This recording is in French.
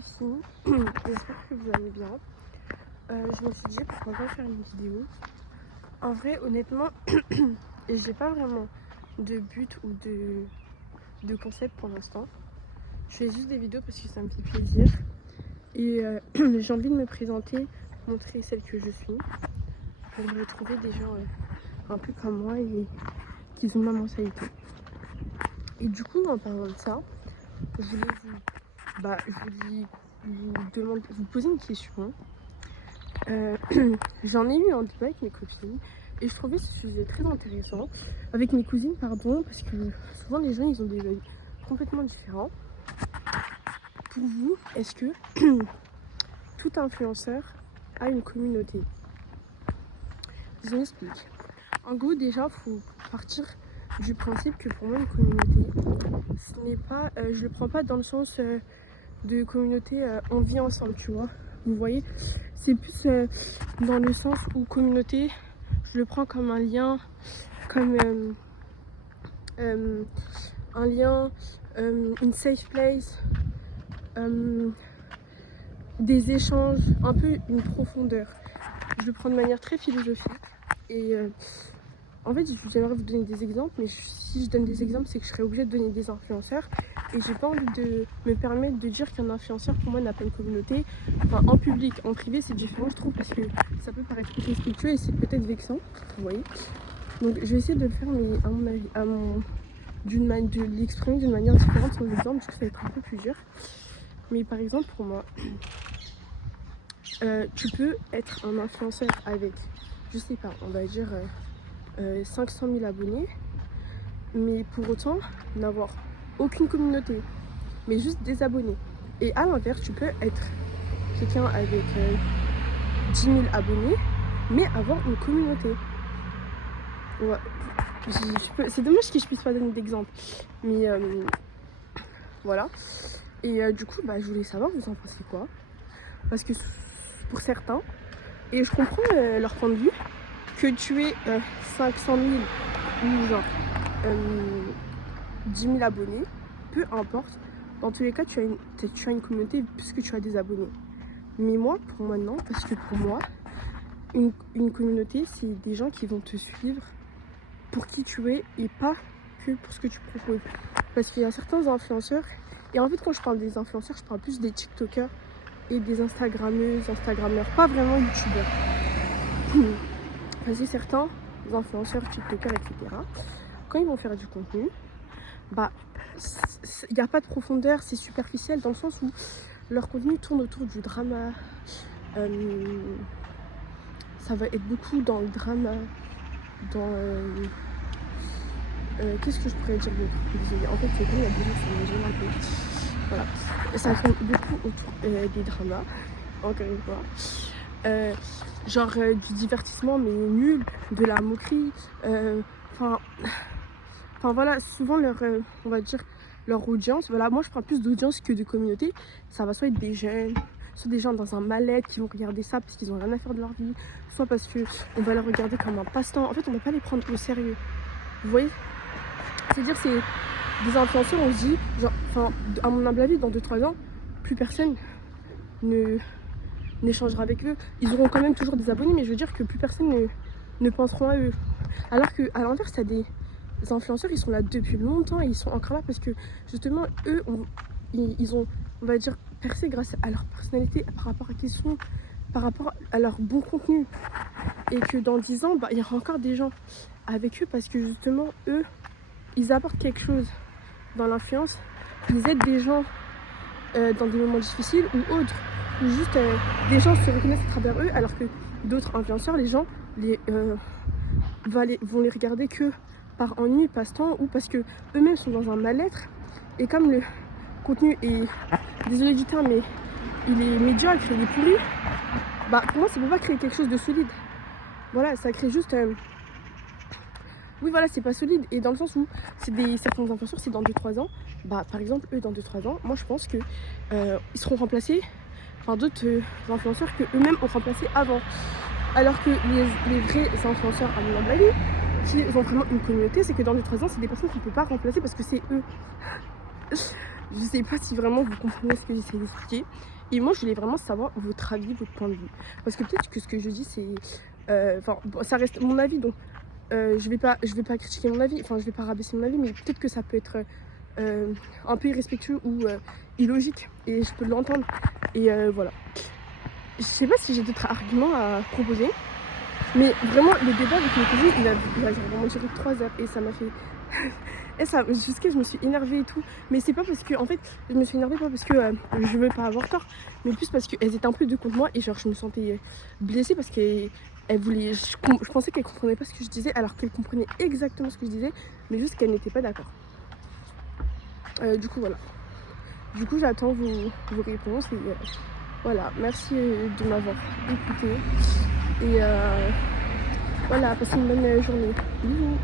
les filles, j'espère que vous allez bien. Je me suis dit pourquoi pas faire une vidéo. En vrai, honnêtement, j'ai pas vraiment de but ou de concept pour l'instant. Je fais juste des vidéos parce que ça me fait plaisir. Et j'ai envie de me présenter, montrer celle que je suis, pour retrouver des gens un peu comme moi et qui ont ma mentalité. Et du coup, en parlant de ça, je voulais vous poser une question. J'en ai eu un débat avec mes copines et je trouvais ce sujet très intéressant. Avec mes cousines, pardon, parce que souvent les gens ils ont des avis complètement différents. Pour vous, est-ce que tout influenceur a une communauté? Je m'explique. En gros, déjà, il faut partir du principe que pour moi, une communauté, ce n'est pas, je le prends pas dans le sens de communauté, on vit ensemble, tu vois. Vous voyez, c'est plus dans le sens où communauté, je le prends comme un lien, comme un lien, une safe place, des échanges, un peu une profondeur. Je le prends de manière très philosophique et en fait j'aimerais vous donner des exemples, mais si je donne des exemples c'est que je serais obligée de donner des influenceurs et j'ai pas envie de me permettre de dire qu'un influenceur pour moi n'a pas une communauté. Enfin, en public, en privé c'est différent je trouve, parce que ça peut paraître irrespectueux et c'est peut-être vexant, vous voyez. Donc je vais essayer de le faire, mais à mon avis, de l'exprimer d'une manière différente sans exemple, parce que ça va être un peu plus dur. Mais par exemple pour moi, tu peux être un influenceur avec, je sais pas, on va dire 500 000 abonnés, mais pour autant n'avoir aucune communauté, mais juste des abonnés. Et à l'inverse, tu peux être quelqu'un avec 10 000 abonnés, mais avoir une communauté. Ouais. C'est dommage que je puisse pas donner d'exemple, mais voilà. Et du coup, je voulais savoir, vous en pensez quoi? Parce que pour certains, et je comprends leur point de vue, que tu aies 500 000 ou genre 10 000 abonnés, peu importe. Dans tous les cas, tu as une communauté puisque tu as des abonnés. Mais moi, pour moi, non. Parce que pour moi, une communauté, c'est des gens qui vont te suivre pour qui tu es et pas que pour ce que tu proposes. Parce qu'il y a certains influenceurs, et en fait, quand je parle des influenceurs, je parle plus des TikTokers et des Instagrammeuses, Instagrammeurs, pas vraiment YouTubeurs. Parce que certains influenceurs, TikTokers, etc., quand ils vont faire du contenu, il n'y a pas de profondeur, c'est superficiel dans le sens où leur contenu tourne autour du drama. Ça va être beaucoup dans le drama, dans qu'est-ce que je pourrais dire d'autre? Désolée, en fait c'est vrai, il y a des gens qui me gênent un peu. Voilà, ça tourne beaucoup autour des dramas, encore une fois. Genre du divertissement mais nul, de la moquerie, enfin voilà, souvent on va dire leur audience, voilà, moi je prends plus d'audience que de communauté. Ça va soit être des jeunes, soit des gens dans un mal-être qui vont regarder ça parce qu'ils ont rien à faire de leur vie, soit parce que on va les regarder comme un passe-temps. En fait, on va pas les prendre au sérieux, vous voyez. C'est-à-dire, c'est des influenceurs, on se dit, genre, enfin, à mon humble avis, dans 2-3 ans, plus personne n'échangera avec eux. Ils auront quand même toujours des abonnés, mais je veux dire que plus personne ne penseront à eux. Alors qu'à l'inverse, t'as des influenceurs, ils sont là depuis longtemps et ils sont encore là parce que justement, eux, ils ont, on va dire, percé grâce à leur personnalité, par rapport à qui ils sont, par rapport à leur bon contenu. Et que dans 10 ans, il y aura encore des gens avec eux parce que justement, eux, ils apportent quelque chose dans l'influence. Ils aident des gens dans des moments difficiles ou autres. Ou juste des gens se reconnaissent à travers eux, alors que d'autres influenceurs, les gens vont les regarder que par ennui, passe-temps, ou parce que eux-mêmes sont dans un mal-être. Et comme le contenu est, désolé du terme, mais il est médiocre, il est pourri, pour moi ça peut pas créer quelque chose de solide. Voilà, ça crée juste oui voilà, c'est pas solide. Et dans le sens où certains influenceurs, c'est dans 2-3 ans, par exemple eux dans 2-3 ans, moi je pense que ils seront remplacés par d'autres influenceurs que eux-mêmes ont remplacés avant. Alors que les vrais influenceurs, à mon humble avis, qui ont vraiment une communauté, c'est que dans 2-3 ans, c'est des personnes qu'on ne peut pas remplacer parce que c'est eux. Je sais pas si vraiment vous comprenez ce que j'essaie d'expliquer. Et moi, je voulais vraiment savoir votre avis, votre point de vue. Parce que peut-être que ce que je dis, c'est... Enfin, bon, ça reste mon avis, donc je vais pas critiquer mon avis. Enfin, je vais pas rabaisser mon avis, mais peut-être que ça peut être un peu irrespectueux ou illogique. Et je peux l'entendre. Et voilà. Je sais pas si j'ai d'autres arguments à proposer. Mais vraiment, le débat avec mes cousines, il a genre vraiment duré 3 heures. Et ça m'a fait... Et ça, jusqu'à je me suis énervée et tout. Mais c'est pas parce que, en fait, je me suis énervée pas parce que je veux pas avoir tort, mais plus parce qu'elles étaient un peu de contre moi et genre je me sentais blessée parce qu'elles voulaient. Je pensais qu'elles comprenaient pas ce que je disais alors qu'elles comprenaient exactement ce que je disais, mais juste qu'elles n'étaient pas d'accord. Du coup, voilà. Du coup, j'attends vos réponses et voilà. Merci de m'avoir écouté et voilà, passez une bonne journée. Bisous.